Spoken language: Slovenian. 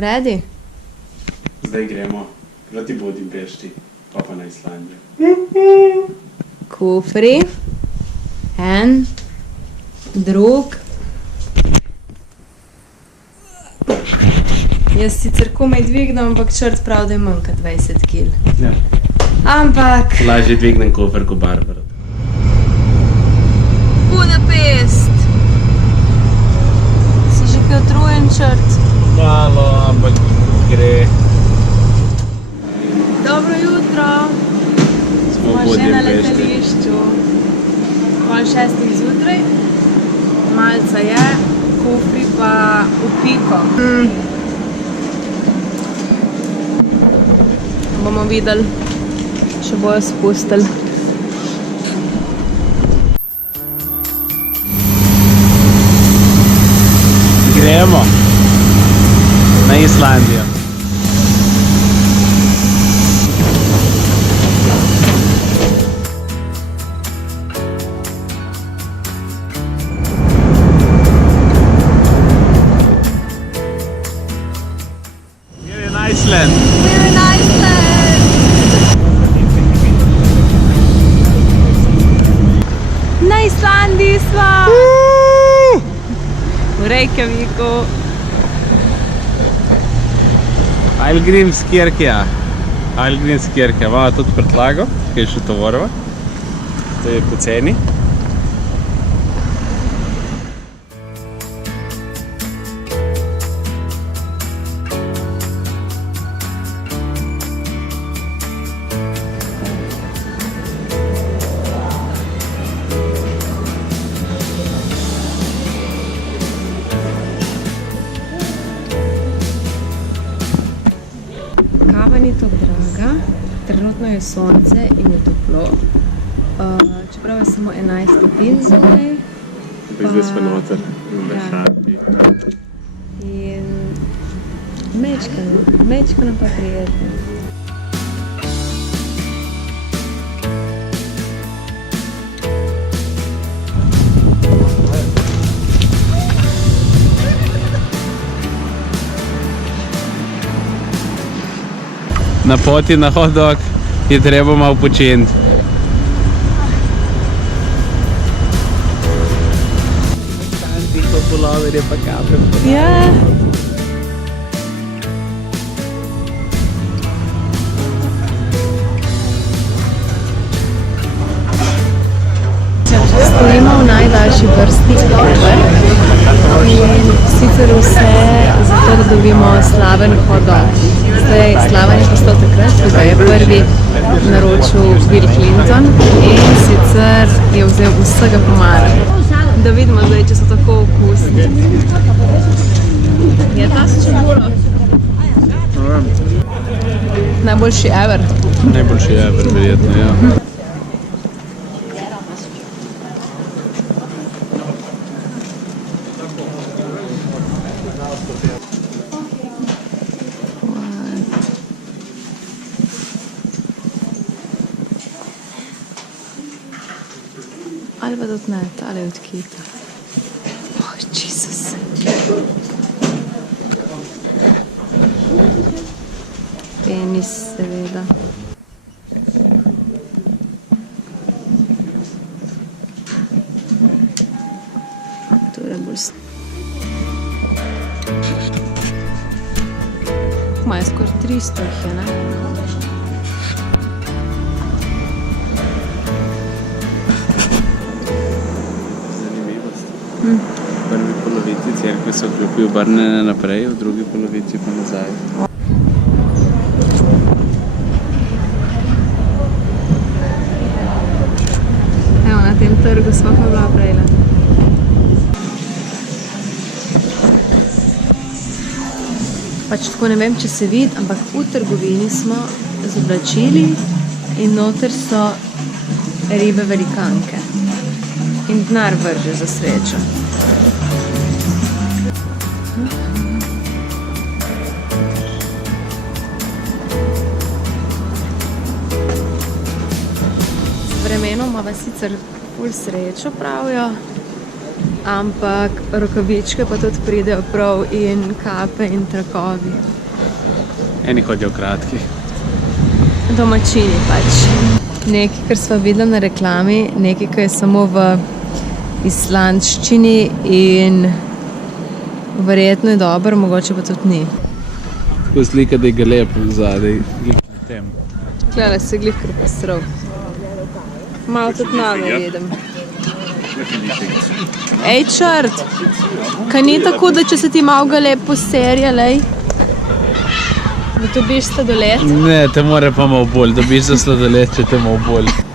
Redi? Zdaj gremo proti Budimpešti, pa na Islandijo. Kufri. En. Drug. Jaz sicer komaj dvignem, ampak črt prav, da je manj kot 20 kg. Ja. Ampak... Lažje dvignem kofer kot Barbara. Budapest! Si že kaj utrujen črt? Malo, ampak gre. Dobro jutro! Smo v Že na Budimpešti. letališču. Pol 6 zjutraj. Malca je, kufri pa v piko. Bomo videli, če bojo spustili. Gremo na Islandijo. We're in Iceland. We're in Iceland! Na Islandiji sva! V Reykjaviku. Ailgrímskirkja. Ailgrímskirkja. Imamo tudi prtljago, ki je še tovorova. To je poceni. Kava ni tako draga, trenutno je sonce in je toplo. Čeprav je samo 11 stopinj zunaj. Zdaj smo noter, v Ja. šapi. In mečkano pa prijetno. Na poti na hot dog je treba malo počiniti. Tanti pa puloverje pa kape. Ja. Stojimo v najdaljši vrsti ever in sicer vse zato, da dobimo slaven hot dog. Zdaj, slaven je postal takrat, ko ga je prvi naročil Bill Clinton in sicer je vzel vsega pomara. Da vidimo zdaj, če so tako okusni. Je ta s čebulo? Najboljši ever. Najboljši je, verjetno, ja. Ali pa tudi ne, tale je od kita. Oh, Jezus. Penis, seveda. Torej bolj... Ma je skoraj 300 jih je, ne? V prvi polovici cerkve so klopi obrnjene naprej, v drugi polovici pa nazaj. Evo, na tem trgu sva pa bila prejle. Pač tako ne vem, če se vidi, ampak v trgovini smo z oblačili in noter so ribe velikanke. In denar vrže za srečo. Z vremenom imava sicer ful srečo, pravijo, ampak rokavičke pa tudi pridejo prav in kape in trakovi. Eni hodijo kratki. Domačini pač. Nekaj, kar sva videla na reklami, nekaj, kar je samo v islandščini in verjetno je dobro, mogoče pa tudi ni. Tako slika, da je ga lep zadaj. Klele se glih kar postrov. Malo tudi name vidim. Ej, črt! Kaj ni tako, da če se ti malo ga lep poserja, lej? Da dobiš sladoled? Ne, te more pa malo bolj. Dobiš za sladoled, če te malo bolj.